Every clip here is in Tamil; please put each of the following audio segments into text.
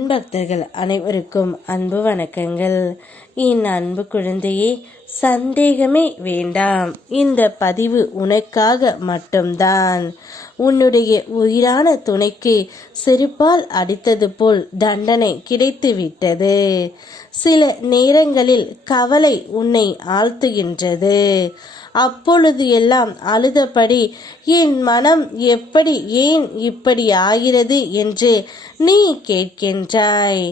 என் பக்தர்கள் அனைவருக்கும் அன்பு வணக்கங்கள். என் அன்பு குழந்தையே, சந்தேகமே வேண்டாம். இந்த பதிவு உனக்காக மட்டும்தான். உன்னுடைய உயிரான துணைக்கு செருப்பால் அடித்தது போல் தண்டனை கிடைத்து விட்டது. சில நேரங்களில் கவலை உன்னை ஆழ்த்துகின்றது. அப்பொழுது எல்லாம் அழுதபடி என் மனம் எப்படி ஏன் இப்படி ஆகிறது என்று நீ கேட்கின்றாய்.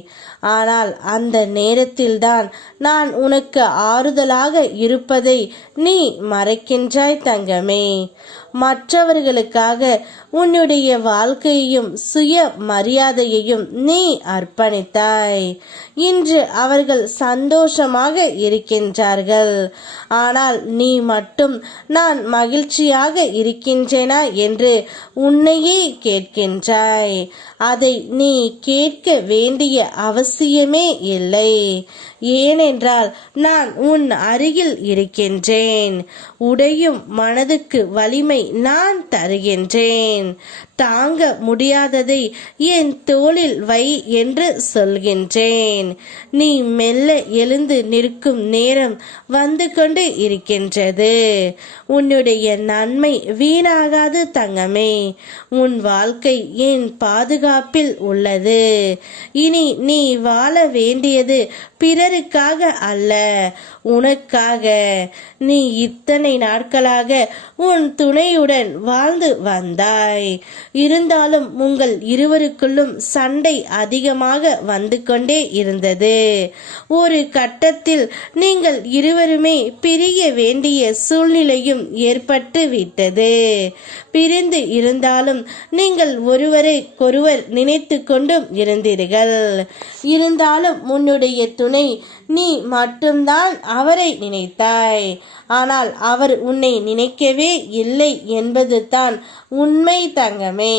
ஆனால் அந்த நேரத்தில்தான் நான் உனக்கு ஆறுதலாக இருப்பதை நீ மறைக்கின்றாய் தங்கமே. மற்றவர்களுக்காக உன்னுடைய வாழ்க்கையையும் சுய மரியாதையையும் நீ அர்ப்பணித்தாய். இன்று அவர்கள் சந்தோஷமாக இருக்கின்றார்கள். ஆனால் நீ மட்டும் நான் மகிழ்ச்சியாக இருக்கின்றேனா என்று உன்னையே கேட்கின்றாய். அதை நீ கேட்க வேண்டிய அவசியமே இல்லை. ஏனென்றால் நான் உன் அருகில் இருக்கின்றேன். உடையும் மனதுக்கு வலிமை நான் தருகின்றேன். தாங்க முடியாததை என் தோளில் வை என்று சொல்கின்றேன். நீ மெல்ல எழுந்து நிற்கும் நேரம் வந்து கொண்டு இருக்கின்றது. உன்னுடைய நன்மை வீணாகாது தங்கமே. உன் வாழ்க்கை என் பாதுகாப்பில் உள்ளது. இனி நீ வாழ வேண்டியது பிறருக்காக அல்ல, உனக்காக. நீ இத்தனை நாட்களாக உன் துணையுடன் வாழ்ந்து வந்தாய். இருந்தாலும் உங்கள் இருவருக்குள்ளும் சண்டை அதிகமாக வந்து கொண்டே இருந்தது. ஒரு கட்டத்தில் நீங்கள் இருவருமே பிரிய வேண்டிய சூழ்நிலையும் ஏற்பட்டு விட்டது. பிரிந்து இருந்தாலும் நீங்கள் ஒருவரைக்கொருவர் நினைத்து கொண்டும் இருந்தீர்கள். இருந்தாலும் உன்னுடைய துணை நீ மட்டும்தான் அவரை நினைத்தாய். ஆனால் அவர் உன்னை நினைக்கவே இல்லை என்பது தான் உண்மை தங்கமே.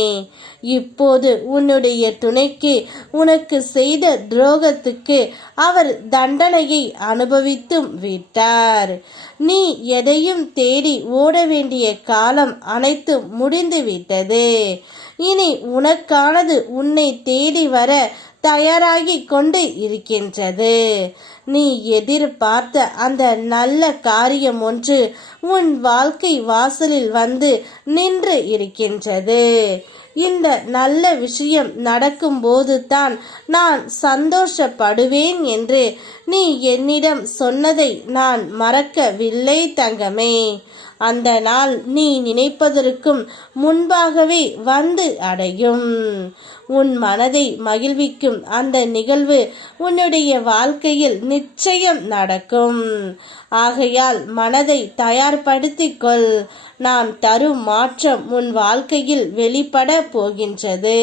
இப்போது உன்னுடைய துணைக்கு உனக்கு செய்த துரோகத்துக்கு அவர் தண்டனையை அனுபவித்தும் விட்டார். நீ எதையும் தேடி ஓட வேண்டிய காலம் அனைத்தும் முடிந்து விட்டது. இனி உனக்கானது உன்னை தேடி வர தயாராகி கொண்டு இருக்கின்றது. நீ எதிர்பார்த்த அந்த நல்ல காரியம் ஒன்று உன் வாழ்க்கை வாசலில் வந்து நின்று இருக்கின்றது. இந்த நல்ல விஷயம் நடக்கும்போது தான் நான் சந்தோஷப்படுவேன் என்று நீ என்னிடம் சொன்னதை நான் மறக்கவில்லை தங்கமே. அந்த நாள் நீ நினைப்பதற்கும் முன்பாகவே வந்து அடையும். உன் மனதை மகிழ்விக்கும் அந்த நிகழ்வு உன்னுடைய வாழ்க்கையில் நிச்சயம் நடக்கும். ஆகையால் மனதை தயார்படுத்திக் கொள். நான் தரும் மாற்றம் உன் வாழ்க்கையில் வெளிப்பட போகின்றது.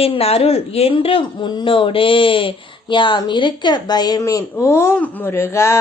என் அருள் என்றும் உன்னோடு. யாம் இருக்க பயமேன். ஓம் முருகா.